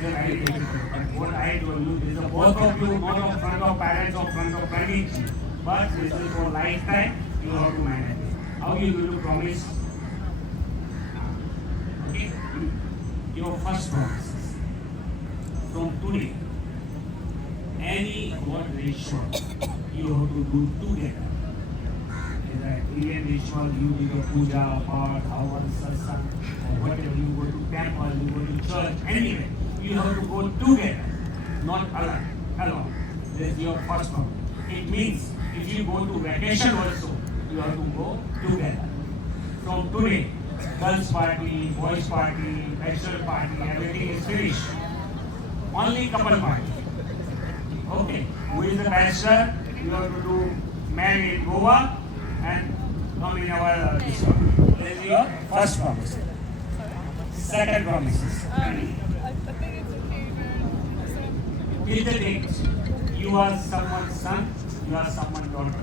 is a very difficult. But what I told you is both of you, not in front of parents or front of parents, but this is for lifetime. You have to manage it. How you going to promise? Okay, your first promises from today. Any God ritual you have to do together. Is that Indian ritual? You do your puja, path, havan, satsang, or whatever. You go to temple, you go to church, anyway. You have to go together, not alone. This is your first one. It means if you go to vacation also, you have to go together. From today, girls party, boys party, bachelor party, everything is finished. Only couple party. Okay, who is the bachelor? You have to do marry in Goa and come in our this one. This is your first promise. Second promises. Till the date, you are someone's son, you are someone's daughter.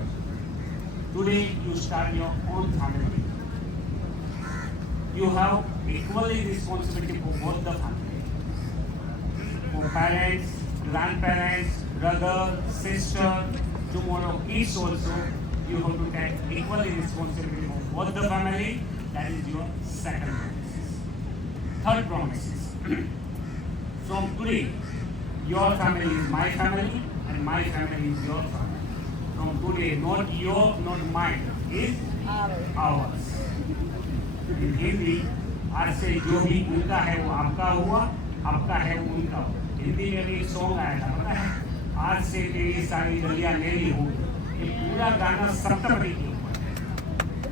Today you start your own family. You have equally responsibility for both the family. For parents, grandparents, brother, sister, tomorrow kids also, you have to take equally responsibility for both the family. That is your second promise. Third promises. From today, your family is my family and my family is your family. From today, not your, not mine, is ours. In Hindi, आज से जो भी उनका है वो आपका हुआ, आपका है वो उनका हुआ. हिंदी में भी एक सॉन्ग आया था, पता है? आज से तेरी सारी गलियां मेरी हो. ये पूरा गाना सप्तपदी के ऊपर है.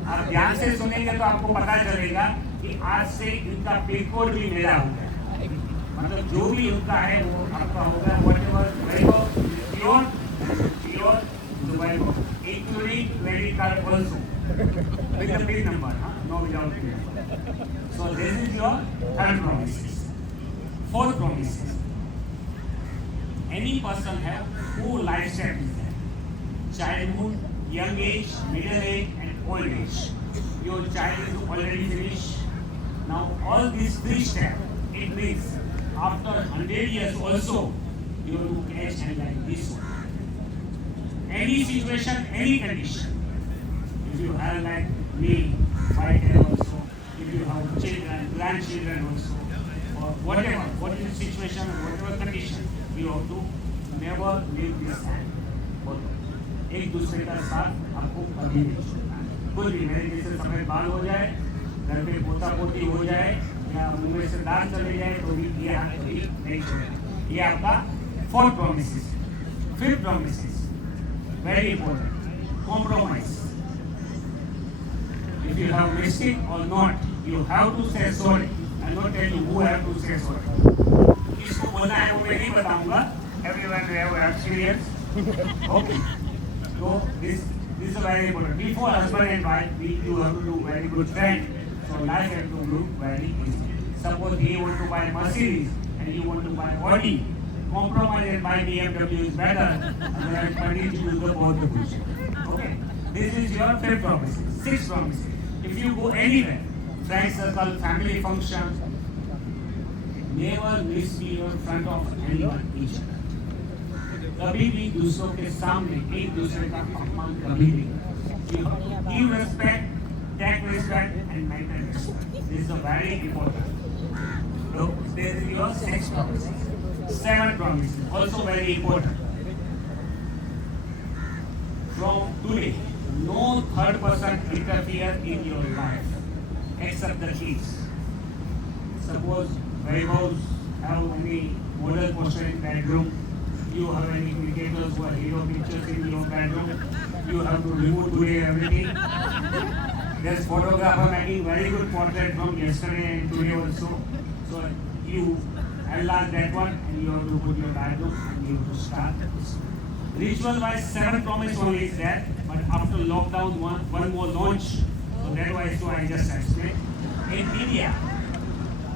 आप ध्यान से सुनेंगे तो आपको पता चलेगा कि आज से इनका पिन कोड भी मेरा हो गया. मतलब जो भी उनका है वो आपका होगा. Whatever Vaibhav pure Vaibhav including credit card also with the PIN number, no without PIN number. So this is your third promises. Fourth promises. Any person have two life steps: childhood, young age, middle age, and old age. Your child is already finished. Now all these three steps, it means after 100 years also, you have to catch and like this one. Any situation, any condition. If you have like me, white hair also, if you have children, grandchildren also, or whatever, what is the situation, whatever condition, you have to never leave this hand. एक दूसरे का साथ आपको कभी नहीं छोड़ना. कुछ भी मेरे जैसे सफेद बाल हो जाए, घर पे पोता पोती हो जाए, या मुंह में से दांत चले जाए तो भी ये हाथ कभी नहीं छोड़ना. ये आपका fourth promises. Fifth promises, very important. Compromise. If you have mistake or not, you have to say sorry. I will not tell you who have to say sorry. किसको बोलना है वो मैं नहीं बताऊंगा. Everyone will have experience. Okay. So this is very important. Before husband and wife, you have to do very good friend. So life have to look very easy. Suppose he want to buy Mercedes and you want to buy Audi. Compromise and buy BMW is better. Otherwise, Pandit you will go both the bullshit. Okay. This is your fifth promise. Sixth promise. If you go anywhere, friend circle, family function, never misbehave in front of anyone, each other. कभी भी दूसरों के सामने एक दूसरे का अपमान कभी नहीं. Give respect, take respect, and maintain respect. This is a very important. So this is your sixth promise. Seven promises, also very important. From today, no third person interfere in your life except the kids. Suppose Vaibhavs have any model poster in bedroom, you have any cricketers who are hero pictures in your bedroom, you have to remove today everything. There's photographer making very good portrait from yesterday and today also. So you enlarge that one and you have to put your bedroom and you have to start this. Ritual wise, 7 promise only is there, but after lockdown, one more launch. So that why so I just explained. In India,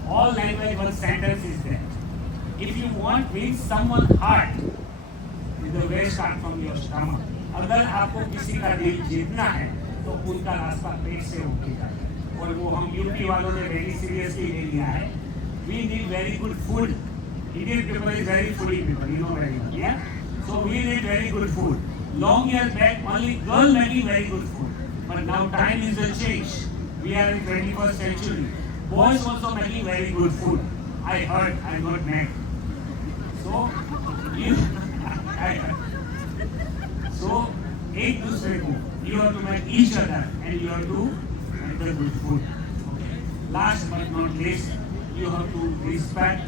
all language one sentence is there. If you want means someone heart, the way start from your stomach. अगर आपको किसी का दिल जीतना है तो उनका रास्ता पेट से उठेगा. और वो हम यूपी वालों ने वेरी सीरियसली ले लिया है. We need very good food Indian people is very foodie people, you know very well. Yeah. So we need very good food. Long years back, only girl making very good food. But now time is a change. We are in 21st century. Boys also making very good food. I heard, I'm not mad. So, you, I heard. So, एक दूसरे को, you have to make each other and you have to make the good food. Okay. Last but not least, you have to respect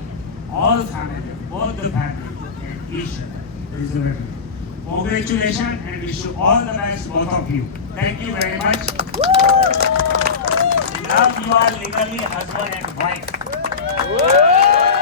all family, both the family and each other. This is very good. Congratulations and wish you all the best, both of you. Thank you very much. Now you are legally husband and wife.